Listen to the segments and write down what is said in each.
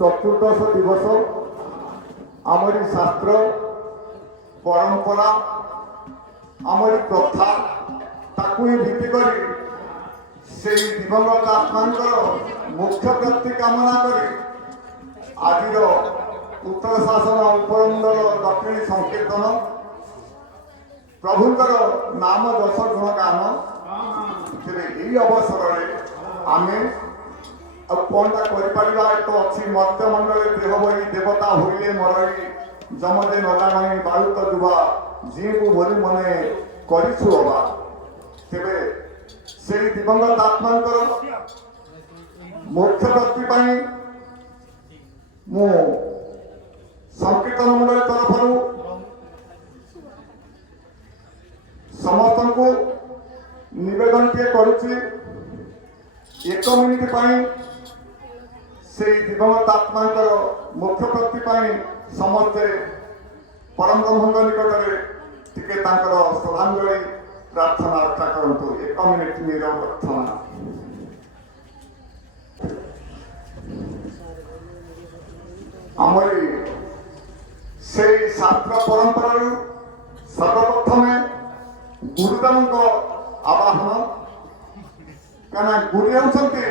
चतुर्दश दिवस आमरी शास्त्र परंपरा आमरी प्रथा ताकू ही भित्ति करी से दिवंगत आत्मांकर मुख्य प्राप्ति कामना करी आज उत्तर शासन उपरंदर दक्षिणी संकीर्तन प्रभुंकर नाम 10 गुण गान यही अवसर में आमे कौनटा कर तो अच्छी मर्त्य मंडल देह बही देवता होइले मरई जमदे नजाणी बालुत जुवा जी को बोली मने करिछु अबा तेबे से दिवंगत आत्मांकर मोक्ष प्राप्ति पाई मु संकीर्तन मंडल तरफ समस्त को निवेदन टे करुछि 1 मिनिट पाई से दिवंगत आत्मांकर मोक्ष प्राप्ति पाई समस्ते परम ब्रह्मंग निकटरे टिके तांकर श्रद्धांजलि प्रार्थना रक्षा करंतु 1 मिनिट नीरव प्रार्थना। आमरी से शास्त्र परंपरा सर्वप्रथमे गुरुदेव आवाहन क्या गुरु होती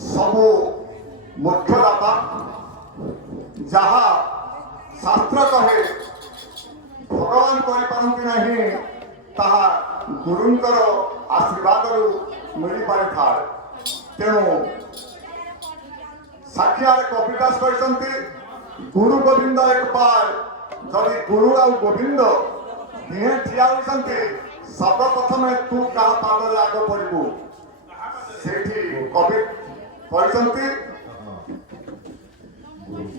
सबू मुख्यदाता जहा शास्त्र कहे भगवान करपारती नहीं ताहा गुरुंकर आशीर्वाद मिल पारि था तेणु साक्षात कबीरदास कहते गुरु गोविंद एक बार जदि गुरु आ गोविंद दिहे ठिया होती सर्वप्रथम तू क्या पादे आग पड़ू से कबीर कहते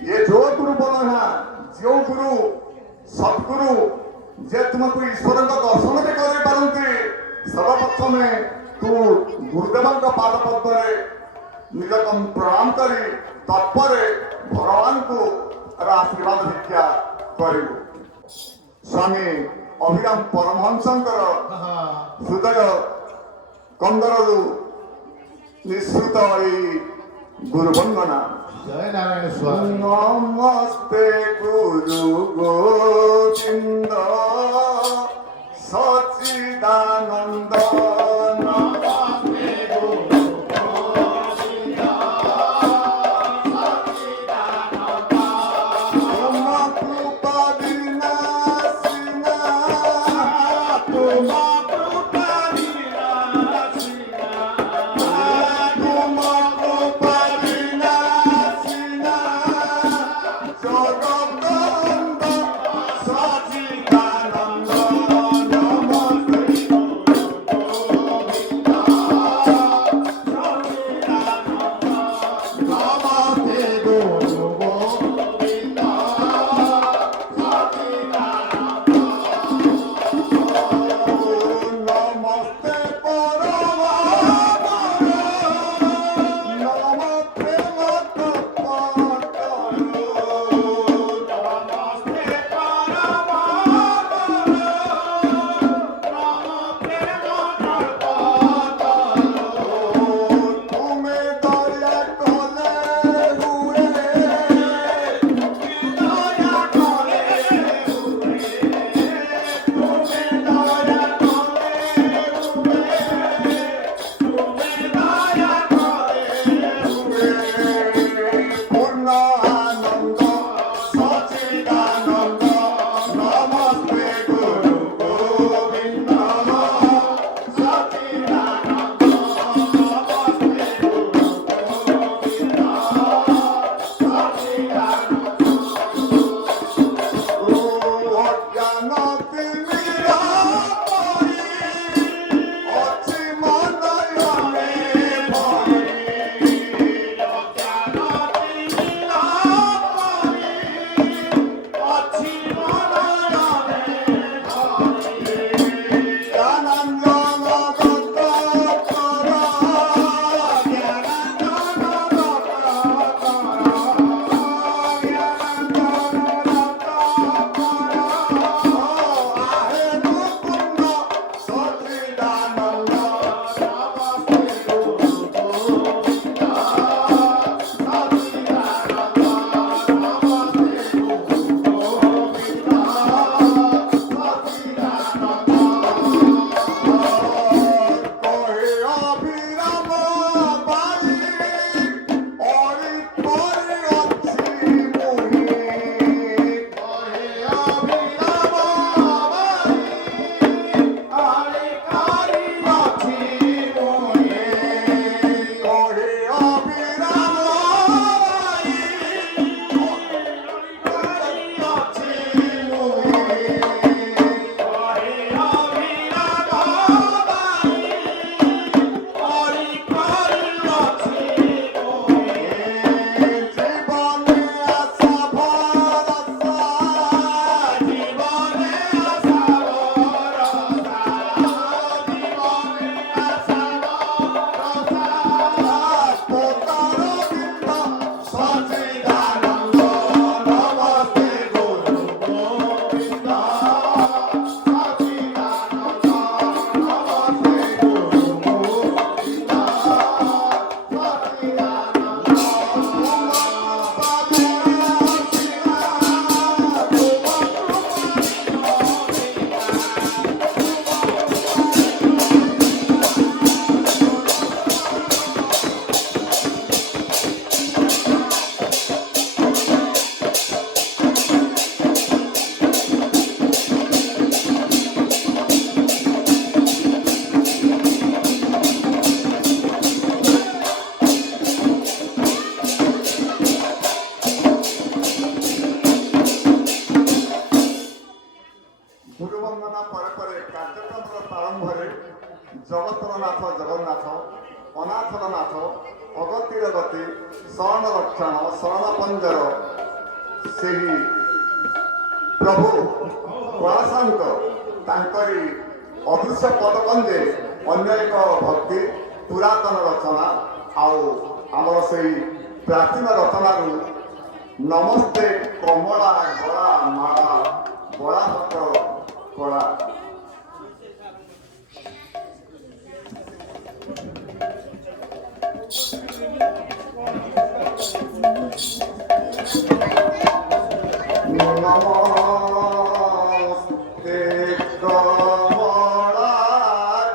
ये जो गुरु बोल है जो गुरु सदगुरु जे तुमको ईश्वर दर्शन भी कर पारती सर्वप्रथम तू गुरुदेव पाद पद्मे निज प्रणाम कर तत्पर भगवान को आशीर्वाद भिक्षा करू। स्वामी अभिराम परमहंसंकर हृदय कंदर निश्चित गुरुवंदना। जय नारायण स्वामी। नमस्ते गुरु गोविंद सच्चिदानंद नमस्ते गुरु गोविंद सच्चिदानंद तुम कृपा विनाशिना तुम कृपा विनाशिना तुम कृपा विनाशिना जगदम्ब सच्चिदानंद नमस्ते সচিদানন্দ নমস্তে গুরু গোবিন্দ সচিদানন্দ নমস্তে গুরু গোবিন্দ সচিদানন্দ গুরুবন্দনা পরে পরে কার্যক্রমর প্রারম্ভরে জগতর নাথ জগন্নাথ অনাথর নাথ অগতির গতি শରଣ ରକ୍ଷଣ ଶରଣ ପଞ୍ଜର ସେହି ପ୍ରଭୁ କଳାଶାନ୍ତ ତାଙ୍କରି ଅଦୃଶ୍ୟ ପଦକନ୍ଦେ ଅନ୍ୟ ଏକ ଭକ୍ତି ପୁରାତନ ରଚନା ଆଉ ଆମର ସେଇ ପ୍ରାଚୀନ ରଚନାରୁ ନମସ୍ତେ କମଳା ଗଳା ମାଳା ବଳା ଭକ୍ତ କଳା নমস্তে কমলা কলা মালা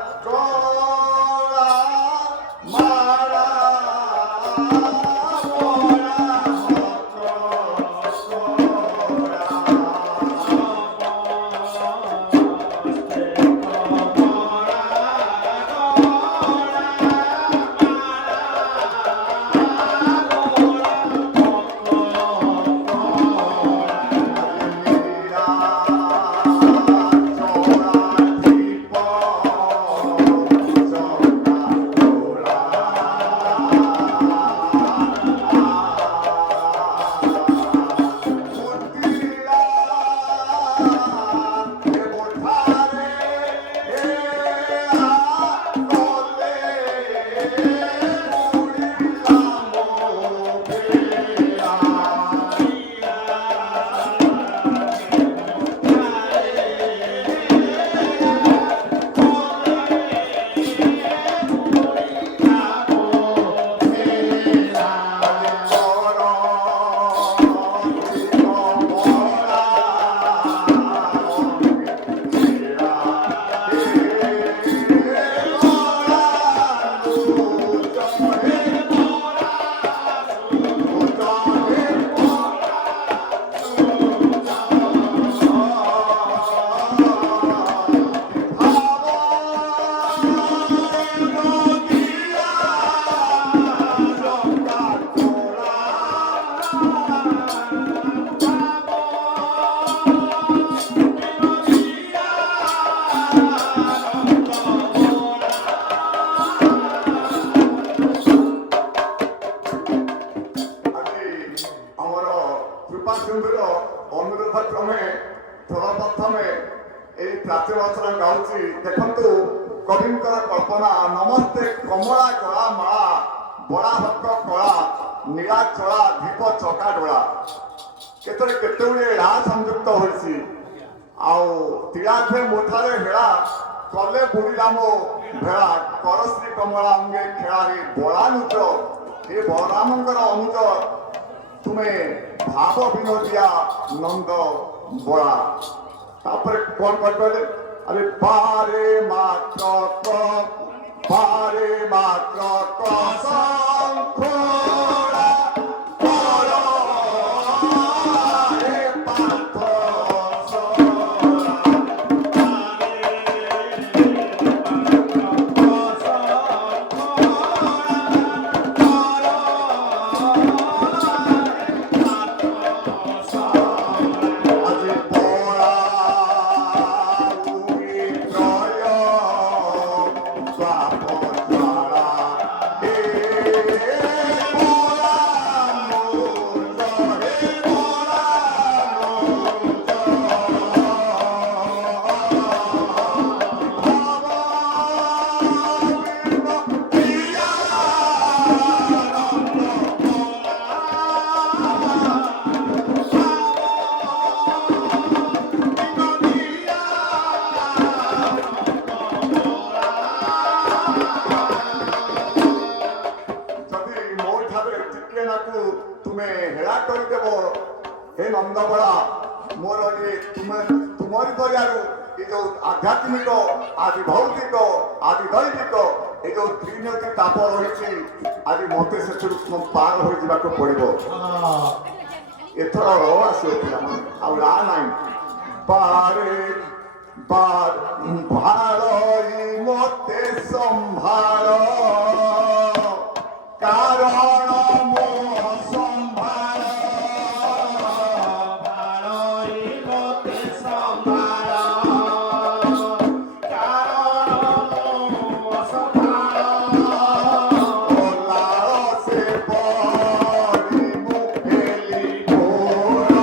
ସିନ୍ଧୁର ଅନୁରୋଧ କ୍ରମେ ସର୍ବପ୍ରଥମେ ଏହି ପ୍ରାଚୀ ରଚନା ଗାଉଛି ଦେଖନ୍ତୁ କବିଙ୍କର କଳ୍ପନା ନମସ୍ତେ କମଳା କଳା ମାଳା ବଳା ଭକ୍ତ କଳା ନୀଳା ଚଳା ଦୀପ ଚକା ଡୋଳା କେତେବେଳେ କେତେ ଗୁଡ଼ିଏ ରାହା ସଂଯୁକ୍ତ ହୋଇଛି ଆଉ ତିଳାଠେ ମୁଠାରେ ହେଳା କଲେ ବୁଡ଼ିଲା ମୋ ଭେଳା କରଶ୍ରୀ କମଳା ଅଙ୍ଗେ ଖେଳା ରେ ବଳାନୁଜ ଏ ବଳରାମଙ୍କର ଅନୁଜ ତୁମେ ଭାବ ବିନୋଦିଆ ନନ୍ଦ ବଳା ତାପରେ କଣ କରିପାରିଲେ ଆରେ ପାରେ ମାତ୍ର ଶଙ୍ଖୋଳା ବଳ ରେ ପାଥ Hey! হেলা କରିଦେବ ହେ ନନ୍ଦବଳା ମୋର ଏ ତୁମରି ଦୟାରୁ ଏ ଯୋଉ ଆଧ୍ୟାତ୍ମିକ ଆଜି ଭୌତିକ ଆଜି ଦୈବିକ ଏ ଯୋଉ ତ୍ରିନୀତି ତାପ ରହିଛି ଆଜି ମତେ ସେଥିରୁ ପାର ହୋଇଯିବାକୁ ପଡିବ। ଏଥର ଆସିବ ପିଲାମାନେ ଆଉ ଲା ନାହିଁ ପାରେ ଭାଳ ମତେ ସମ୍ଭାଳ କାରଣ ମୋ ସମ୍ଭାଳ ଲାଳ ସେ ପରି ମୁଁ ହେଲି ଘୋର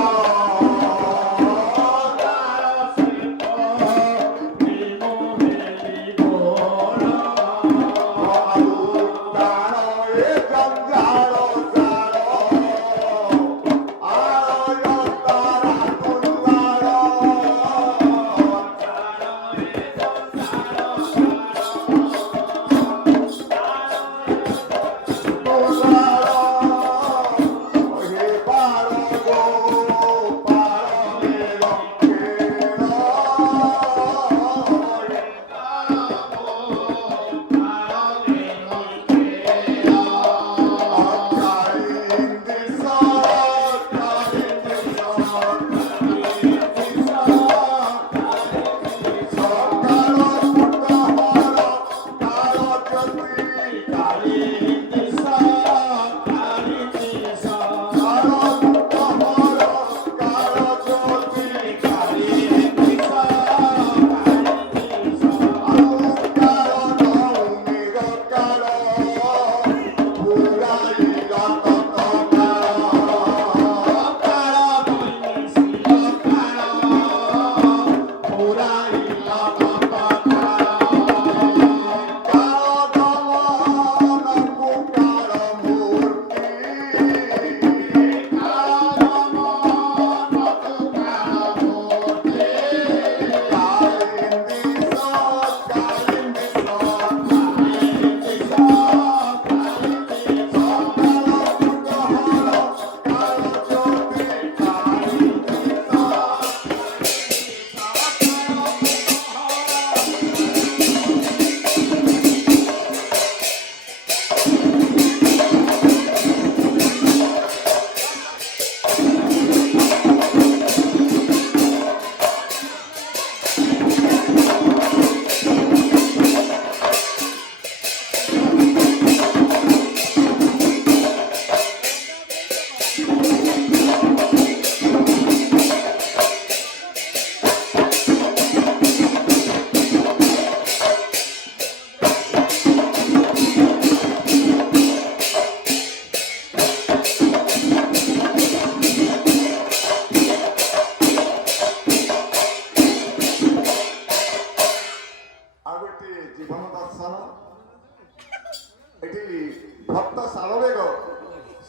ଭକ୍ତ ସାରବେଗ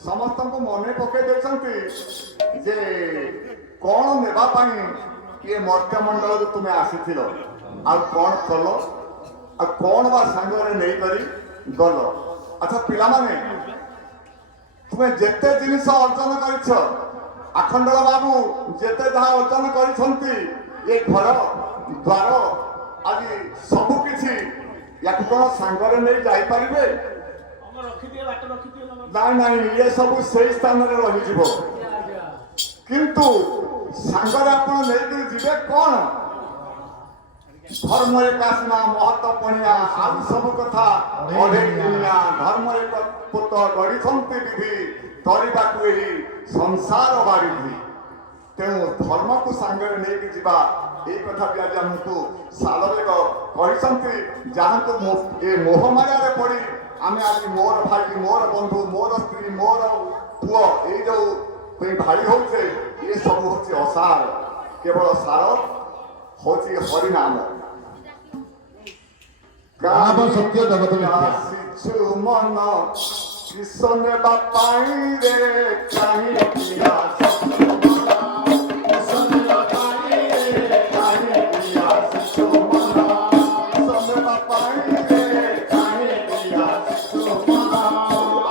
ସମସ୍ତଙ୍କୁ ମନେ ପକେଇ ଦେଇଛନ୍ତି ଯେ କଣ ନେବା ପାଇଁ ଏ ମର୍ତ୍ତ୍ୟମଣ୍ଡଳରୁ ତୁମେ ଆସିଥିଲ ଆଉ କଣ କଲ ଆଉ କଣ ବା ସାଙ୍ଗରେ ନେଇକରି ଗଲ। ଆଚ୍ଛା ପିଲାମାନେ ତୁମେ ଯେତେ ଜିନିଷ ଅର୍ଜନ କରିଛ ଆଖଣ୍ଡଳ ବାବୁ ଯେତେ ଯାହା ଅର୍ଜନ କରିଛନ୍ତି ଏ ଘର ଦ୍ୱାର ଆଜି ସବୁ କିଛି ୟାକୁ କଣ ସାଙ୍ଗରେ ନେଇ ଯାଇପାରିବେ? ନାଇଁ ନାଇଁ ଇଏ ସବୁ ସେଇ ସ୍ଥାନରେ ରହିଯିବ କିନ୍ତୁ ସାଙ୍ଗରେ ଆପଣ ନେଇକି ଯିବେ କଣ? ଧର୍ମରେ କାଶନା ମହତ ପଣିଆ ଆଉ ସବୁ କଥା ଧର୍ମରେ ପୁତ ଗଢ଼ିଛନ୍ତି ବିଧି ତରିବାକୁ ଏହି ସଂସାର ବାରିଧି। ତେଣୁ ଧର୍ମକୁ ସାଙ୍ଗରେ ନେଇକି ଯିବା এই কথা ବି ଆଜି ଆମକୁ ସାଲବେଗ କହିଛନ୍ତି। ଯାହାକୁ ଏ ମୋହମାୟାରେ ପଡ଼ି ଆମେ ଆଜି ମୋର ଭାଇ ମୋର ବନ୍ଧୁ ମୋର ସ୍ତ୍ରୀ ମୋର ପୁଅ ଏଇ ଯୋଉ ଭାଇ ହଉଛେ ଏ ସବୁ ହଉଛି ଅସାର କେବଳ ସାର ହଉଛି ହରିନାମ। ସତ୍ୟ ଜଗତ ଆସିଛୁ ମନ କିସ ନେବା ପାଇଁ ରେ କାହିଁକି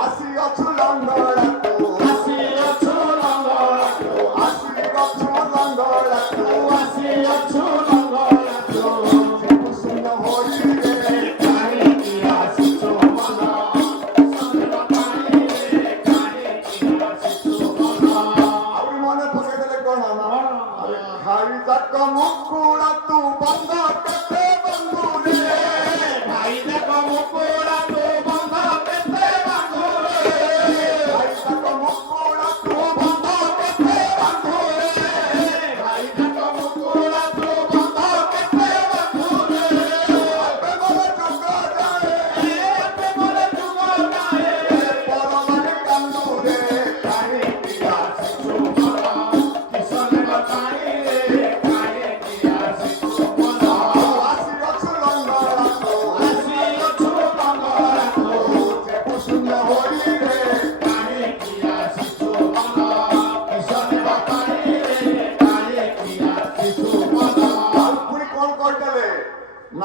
ଆସିଅଛୁ ଲଙ୍ଗଳକୁ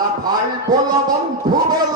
না ভাই বল বন্ধু বল